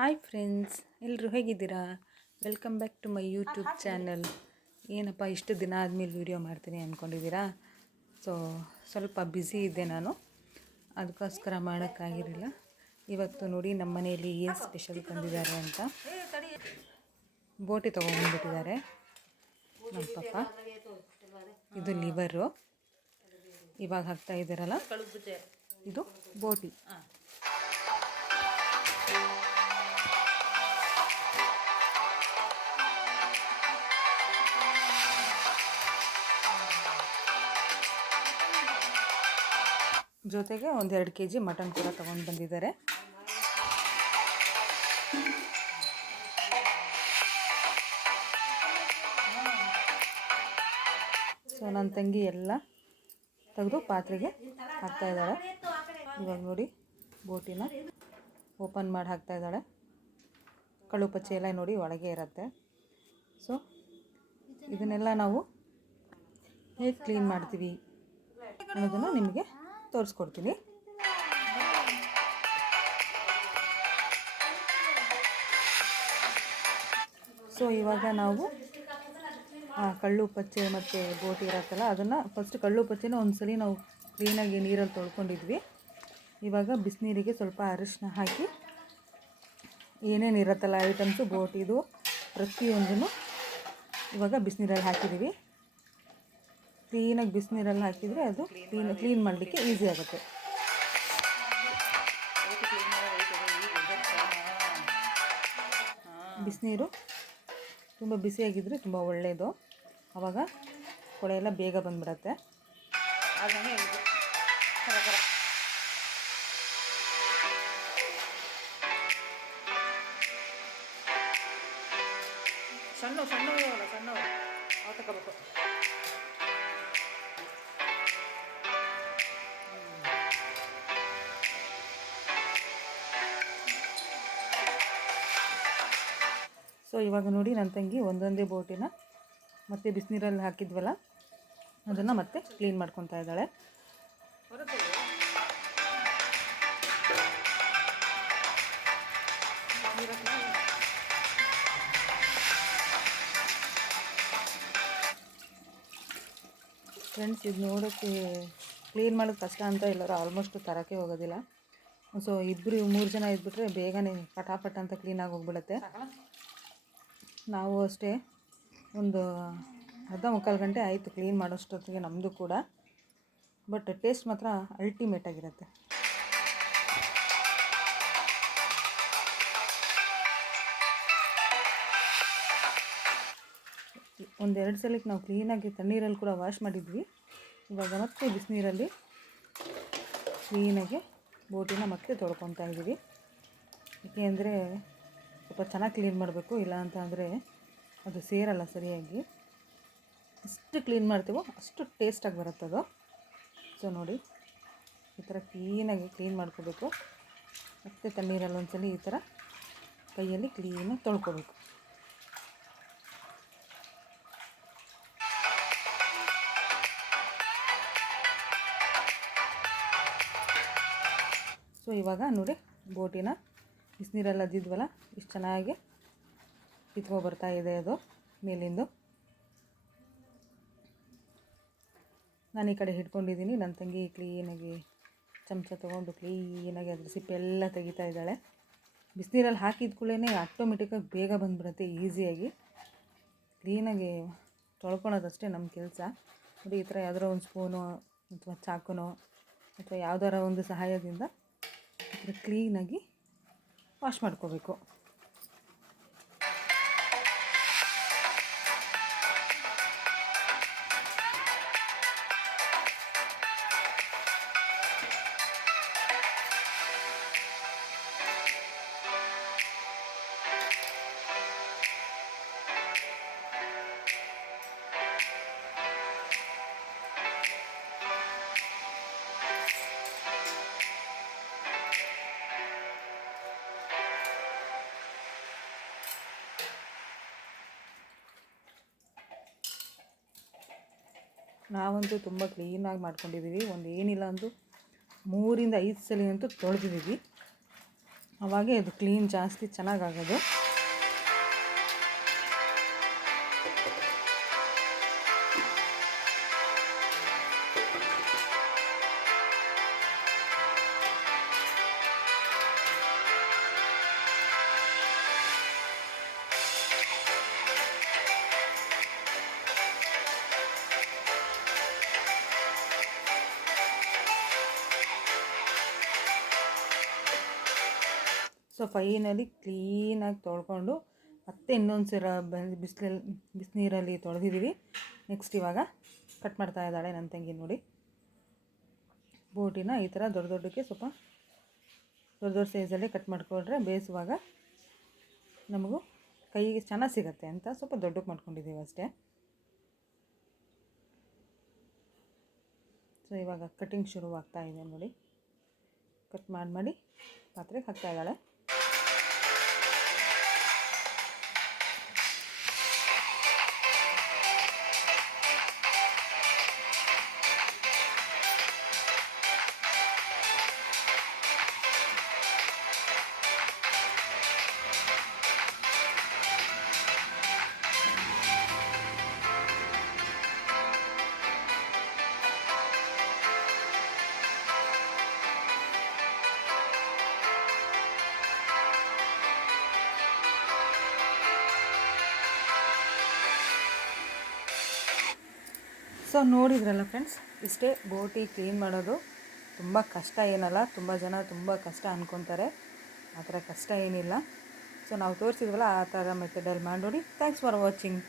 Hi friends, ಎಲ್ಲರೂ ಹೇಗಿದ್ದೀರಾ? Welcome back to my YouTube channel. ಏನಪ್ಪ ಇಷ್ಟು ದಿನ ಆದಮೇಲೆ ವೀಡಿಯೋ ಮಾಡ್ತೀನಿ ಅಂದ್ಕೊಂಡಿದ್ದೀರಾ? ಸೊ ಸ್ವಲ್ಪ ಬ್ಯುಸಿ ಇದ್ದೆ ನಾನು, ಅದಕ್ಕೋಸ್ಕರ ಮಾಡೋಕ್ಕಾಗಿರಲಿಲ್ಲ. ಇವತ್ತು ನೋಡಿ ನಮ್ಮ ಮನೆಯಲ್ಲಿ ಏನು ಸ್ಪೆಷಲ್ ತಂದಿದ್ದಾರೆ ಅಂತ. ಬೋಟಿ ತೊಗೊಂಡ್ಬಂದ್ಬಿಟ್ಟಿದ್ದಾರೆ ನಮ್ಮ ಪಪ್ಪ. ಇದು ಲಿವರು ಇವಾಗ ಹಾಕ್ತಾ ಇದ್ದಾರಲ್ಲ, ಇದು ಬೋಟಿ. ಜೊತೆಗೆ 1-2 kg ಮಟನ್ ಕೂಡ ತೊಗೊಂಡು ಬಂದಿದ್ದಾರೆ. ಸೊ ನನ್ನ ತಂಗಿ ಎಲ್ಲ ತೆಗೆದು ಪಾತ್ರೆಗೆ ಹಾಕ್ತಾಯಿದ್ದಾಳೆ. ಇವಾಗ ನೋಡಿ ಬೋಟಿನ ಓಪನ್ ಮಾಡಿ ಹಾಕ್ತಾಯಿದ್ದಾಳೆ. ಕಳು ಪಚ್ಚೆ ಎಲ್ಲ ನೋಡಿ ಒಳಗೆ ಇರುತ್ತೆ. ಸೊ ಇದನ್ನೆಲ್ಲ ನಾವು ಹೇಗೆ ಕ್ಲೀನ್ ಮಾಡ್ತೀವಿ ಅನ್ನೋದನ್ನು ನಿಮಗೆ ತೋರಿಸ್ಕೊಡ್ತೀನಿ. ಸೊ ಇವಾಗ ನಾವು ಕಳ್ಳು ಪಚ್ಚೆ ಮತ್ತು ಬೋಟಿ ಇರುತ್ತಲ್ಲ, ಅದನ್ನು ಫಸ್ಟ್ ಕಳ್ಳು ಪಚ್ಚೆನ ಒಂದ್ಸಲಿ ನಾವು ಕ್ಲೀನಾಗಿ ನೀರಲ್ಲಿ ತೊಳ್ಕೊಂಡಿದ್ವಿ. ಇವಾಗ ಬಿಸಿನೀರಿಗೆ ಸ್ವಲ್ಪ ಅರಿಶಿನ ಹಾಕಿ ಏನೇನು ಇರುತ್ತಲ್ಲ ಐಟಮ್ಸು ಬೋಟಿದು ಪ್ರತಿಯೊಂದನ್ನು ಇವಾಗ ಬಿಸಿನೀರಲ್ಲಿ ಹಾಕಿದ್ದೀವಿ. ಕ್ಲೀನಾಗಿ ಬಿಸಿನೀರಲ್ಲಿ ಹಾಕಿದರೆ ಅದು ಕ್ಲೀನ್ ಮಾಡಲಿಕ್ಕೆ ಈಸಿ ಆಗುತ್ತೆ. ಬಿಸಿನೀರು ತುಂಬ ಬಿಸಿಯಾಗಿದ್ದರೆ ತುಂಬ ಒಳ್ಳೆಯದು. ಆವಾಗ ಕೊಳೆ ಎಲ್ಲ ಬೇಗ ಬಂದುಬಿಡತ್ತೆ. ಸಣ್ಣ ಅವು ತಗೋಬೇಕು. ಸೊ ಇವಾಗ ನೋಡಿ ನನ್ನ ತಂಗಿ ಒಂದೊಂದೇ ಬೋಟಿನ ಮತ್ತೆ ಬಿಸಿನೀರಲ್ಲಿ ಹಾಕಿದ್ವಲ್ಲ ಅದನ್ನು ಮತ್ತೆ ಕ್ಲೀನ್ ಮಾಡ್ಕೊತಾ ಇದ್ದಾಳೆ. ಫ್ರೆಂಡ್ಸ್, ಇದು ನೋಡೋಕ್ಕೆ ಕ್ಲೀನ್ ಮಾಡೋದು ಕಷ್ಟ ಅಂತ ಎಲ್ಲರೂ ಆಲ್ಮೋಸ್ಟ್ ತರೋಕ್ಕೆ ಹೋಗೋದಿಲ್ಲ. ಸೊ 2-3 ಜನ ಇದ್ಬಿಟ್ರೆ ಬೇಗನೆ ಪಟಾಪಟ್ ಅಂತ ಕ್ಲೀನಾಗಿ ಹೋಗ್ಬಿಡುತ್ತೆ. ನಾವು ಅಷ್ಟೇ ಒಂದು ಅರ್ಧ ಮುಕ್ಕಾಲು ಗಂಟೆ ಆಯಿತು ಕ್ಲೀನ್ ಮಾಡೋಷ್ಟೊತ್ತಿಗೆ ನಮ್ಮದು ಕೂಡ. ಬಟ್ ಟೇಸ್ಟ್ ಮಾತ್ರ ಅಲ್ಟಿಮೇಟ್ ಆಗಿರುತ್ತೆ. ಒಂದೆರಡು ಸಲಕ್ಕೆ ನಾವು ಕ್ಲೀನಾಗಿ ತಣ್ಣೀರಲ್ಲಿ ಕೂಡ ವಾಶ್ ಮಾಡಿದ್ವಿ. ಇವಾಗ ಮತ್ತೆ ಬಿಸಿನೀರಲ್ಲಿ ಕ್ಲೀನಾಗಿ ಬೋಟಿನ ಮತ್ತೆ ತೊಳ್ಕೊತಾ ಇದ್ದೀವಿ. ಏಕೆ ಅಂದರೆ ಸ್ವಲ್ಪ ಚೆನ್ನಾಗಿ ಕ್ಲೀನ್ ಮಾಡಬೇಕು, ಇಲ್ಲ ಅಂತ ಅಂದರೆ ಅದು ಸೇರಲ್ಲ ಸರಿಯಾಗಿ. ಎಷ್ಟು ಕ್ಲೀನ್ ಮಾಡ್ತೀವೋ ಅಷ್ಟು ಟೇಸ್ಟಾಗಿ ಬರುತ್ತದು. ಸೊ ನೋಡಿ ಈ ಥರ ಕ್ಲೀನಾಗಿ ಕ್ಲೀನ್ ಮಾಡ್ಕೋಬೇಕು. ಮತ್ತು ತಣ್ಣೀರಲ್ಲಿ ಒಂದ್ಸಲ ಈ ಥರ ಕೈಯಲ್ಲಿ ಕ್ಲೀನಾಗಿ ತೊಳ್ಕೊಬೇಕು. ಸೊ ಇವಾಗ ನೋಡಿ ಬೋಟಿನ ಬಿಸಿನೀರಲ್ಲಿ ಅದ್ದಿದ್ವಲ್ಲ ಇಷ್ಟು ಚೆನ್ನಾಗಿ ಬರ್ತಾ ಇದೆ ಅದು ಮೇಲಿಂದು. ನಾನು ಈ ಕಡೆ ಹಿಡ್ಕೊಂಡಿದ್ದೀನಿ, ನನ್ನ ತಂಗಿ ಕ್ಲೀನಾಗಿ ಚಮಚ ತೊಗೊಂಡು ಕ್ಲೀನಾಗಿ ಅದ್ರ ಸಿಪ್ಪೆಲ್ಲ ತೆಗಿತಾ ಇದ್ದಾಳೆ. ಬಿಸಿನೀರಲ್ಲಿ ಹಾಕಿದ ಕೂಡಲೇ ಆಟೋಮೆಟಿಕ್ಕಾಗಿ ಬೇಗ ಬಂದುಬಿಡುತ್ತೆ ಈಸಿಯಾಗಿ. ಕ್ಲೀನಾಗಿ ತೊಳ್ಕೊಳೋದಷ್ಟೇ ನಮ್ಮ ಕೆಲಸ. ನೋಡಿ ಈ ಥರ ಯಾವುದಾರ ಒಂದು ಸ್ಪೂನು ಅಥವಾ ಚಾಕುನೋ ಅಥವಾ ಯಾವುದಾರ ಒಂದು ಸಹಾಯದಿಂದ ಈ ಥರ ಕ್ಲೀನಾಗಿ ವಾಶ್ ಮಾಡ್ಕೋಬೇಕು. ನಾವಂತೂ ತುಂಬ ಕ್ಲೀನಾಗಿ ಮಾಡ್ಕೊಂಡಿದ್ದೀವಿ. ಒಂದು ಏನಿಲ್ಲ ಅಂದರೂ 3-5 ಸಲ ಅಂತೂ ತೊಳೆದಿದ್ದೀವಿ. ಅವಾಗೆ ಇದು ಕ್ಲೀನ್ ಜಾಸ್ತಿ ಚೆನ್ನಾಗಾಗೋದು. ಸೊ ಫೈನಲಿ ಕ್ಲೀನಾಗಿ ತೊಳ್ಕೊಂಡು ಮತ್ತೆ ಇನ್ನೊಂದು ಸಲ ಬಿಸಿನೀರಲ್ಲಿ ತೊಳೆದಿದ್ದೀವಿ. ನೆಕ್ಸ್ಟ್ ಇವಾಗ ಕಟ್ ಮಾಡ್ತಾ ಇದ್ದಾಳೆ ನನ್ನ ತಂಗಿ ನೋಡಿ. ಬೋಟಿನ ಈ ಥರ ದೊಡ್ಡಕ್ಕೆ ಸ್ವಲ್ಪ ದೊಡ್ಡ ಸೈಜಲ್ಲಿ ಕಟ್ ಮಾಡಿಕೊಂಡ್ರೆ ಬೇಯಿಸುವಾಗ ನಮಗೂ ಕೈಗೆ ಚೆನ್ನಾಗಿ ಸಿಗುತ್ತೆ ಅಂತ ಸ್ವಲ್ಪ ದೊಡ್ಡಕ್ಕೆ ಮಾಡ್ಕೊಂಡಿದ್ದೀವಿ ಅಷ್ಟೇ. ಸೊ ಇವಾಗ ಕಟಿಂಗ್ ಶುರುವಾಗ್ತಾ ಇದೆ ನೋಡಿ. ಕಟ್ ಮಾಡಿ ಪಾತ್ರೆಗೆ ಹಾಕ್ತಾ ಇದ್ದಾಳೆ. ಸೊ ನೋಡಿದ್ರಲ್ಲ ಫ್ರೆಂಡ್ಸ್, ಇಷ್ಟೇ ಬೋಟಿ ಕ್ಲೀನ್ ಮಾಡೋದು. ತುಂಬ ಕಷ್ಟ ಏನಲ್ಲ. ತುಂಬ ಜನ ತುಂಬ ಕಷ್ಟ ಅಂದ್ಕೊತಾರೆ, ಆ ಥರ ಕಷ್ಟ ಏನಿಲ್ಲ. ಸೊ ನಾವು ತೋರಿಸಿದ್ವಲ್ಲ ಆ ಥರ ಮೆಥಡಲ್ಲಿ ಮಾಡಿ ನೋಡಿ. Thanks for watching.